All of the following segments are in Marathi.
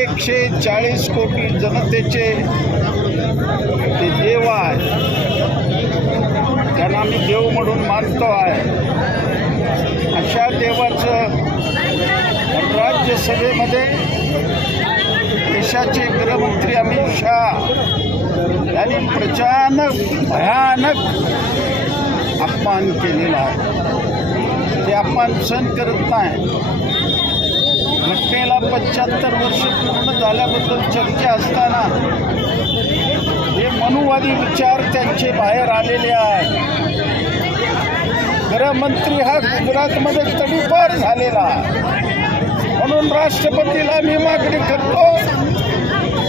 एकशे चाळीस कोटी जनतेचे ते देव आहे त्यांना आम्ही देव म्हणून मानतो आहे. अशा देवाचं राज्यसभेमध्ये देशाचे गृहमंत्री अमित शहा यांनी प्रचानक भयानक अपमान केलेला आहे. ते अपमान सहन करत नाही घटनेला पंच्याहत्तर वर्ष पूर्ण झाल्याबद्दल चर्चा असताना हे मनुवादी विचार त्यांचे बाहेर आलेले आहेत. गृहमंत्री हा गुजरातमध्ये तडीपार झालेला. आहे. म्हणून राष्ट्रपतीला मी मागणी करतो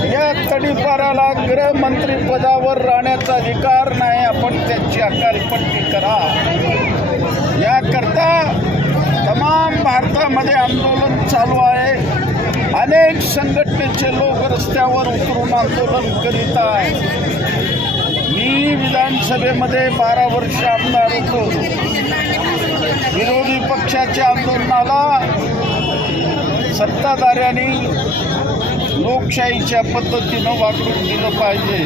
या तडीपाराला गृहमंत्री पदावर राहण्याचा अधिकार नाही. आपण त्यांची अकालपट्टी करा. संघटनेचे लोक रस्त्यावर उतरून आंदोलन करीत आहेत. मी विधानसभेमध्ये बारा वर्ष आमदार होतो. विरोधी पक्षाच्या आंदोलनाला सत्ताधाऱ्यांनी लोकशाहीच्या पद्धतीनं वागणूक दिलं पाहिजे.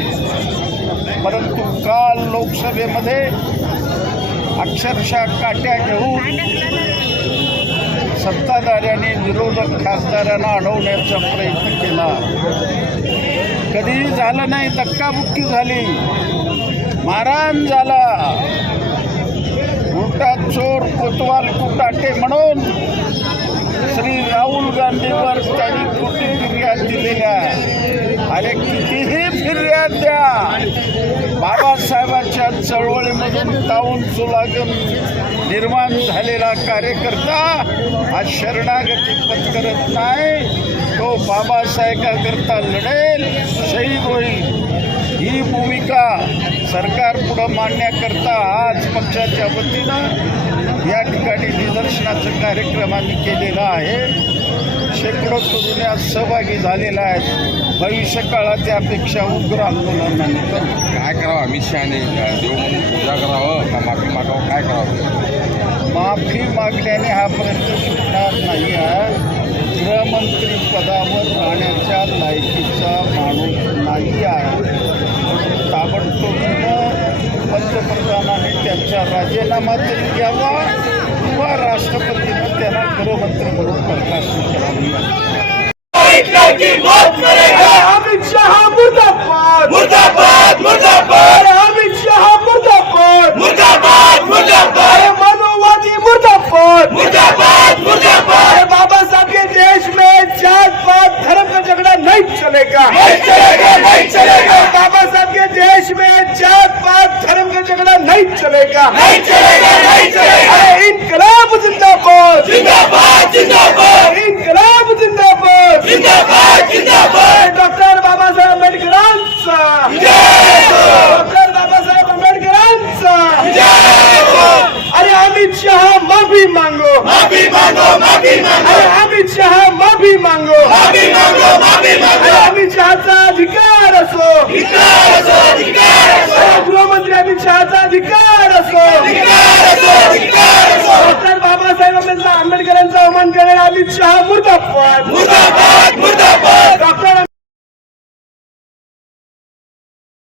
परंतु काल लोकसभेमध्ये अक्षरशः काट्या घेऊन सत्ताधाऱ्याने विरोधक खासदारांना अडवण्याचा प्रयत्न केला. कधीही झालं नाही धक्काबुक्की झाली. मारहाण झाला. उलटा चोर कोतवाल कुटाटे म्हणून श्री राहुल गांधीवर त्यांनी कुठे फिर्याद दिलेल्या अरे कितीही फिर्याद द्या. बाबासाहेबांच्या चळवळीमधून ताऊन सुलागन निर्माण झालेला कार्यकर्ता हा शरणागती पत्करत नाही. तो बाबासाहेबाकरता लढेल शहीद होईल. ही भूमिका सरकार पुढं मांडण्याकरता आज पक्षाच्या वतीनं या ठिकाणी निदर्शनाचं कार्यक्रम आम्ही केलेला आहे. शेकडो तरुण यात सहभागी झालेल्या आहेत. भविष्य काळात यापेक्षा उग्र आंदोलन आम्ही करू. काय करावं? अमित शहाने देव म्हणून पूजा करावं का माफी मागावं? काय करावं? माफी मागण्याने हा प्रश्न सुटणार नाही आहे गृहमंत्री पदावर राहण्याच्या लायकीचा माणूस नाही आहे. ताबडतोबीनं पंतप्रधानाने त्यांचा राजीनामा तरी घ्यावा किंवा राष्ट्रपतीनं त्यांना गृहमंत्री म्हणून अमित शहा मुर्दाबाद मुर्दाबाद मुर्दाबाद अमित शहा मुर्दाबाद मुर्दाबाद मुर्दाबाद मानववादी मुर्दाबाद मुर्दाबाद मुर्दाबाद अरे बाबा साहब के देश में जात पात धर्म का झगड़ा नहीं चलेगा नहीं चलेगा नहीं चलेगा बाबा साहब के देश में जात झगड़ा नहीं चलेगा। नहीं चलेगा नहीं चलेगा। अरे इनकलाब जिंदाबाद। जिंदाबाद जिंदाबाद। इनकलाब जिंदाबाद। जिंदाबाद जिंदाबाद। डॉक्टर बाबासाहेब आंबेडकरांचा। जय हो। डॉक्टर बाबासाहेब आंबेडकरांचा। जय हो। अरे अमित शहा माफी मांगो। माफी मांगो माफी मांगो। अरे अमित शहा माफी मांगो। माफी मांगो माफी अरे मांगो अमित शहाचा अधिकार असो। धिक्कार असो धिक्कार अमित शहा मुर्दाबाद. मुर्दाबाद मुर्दाबाद.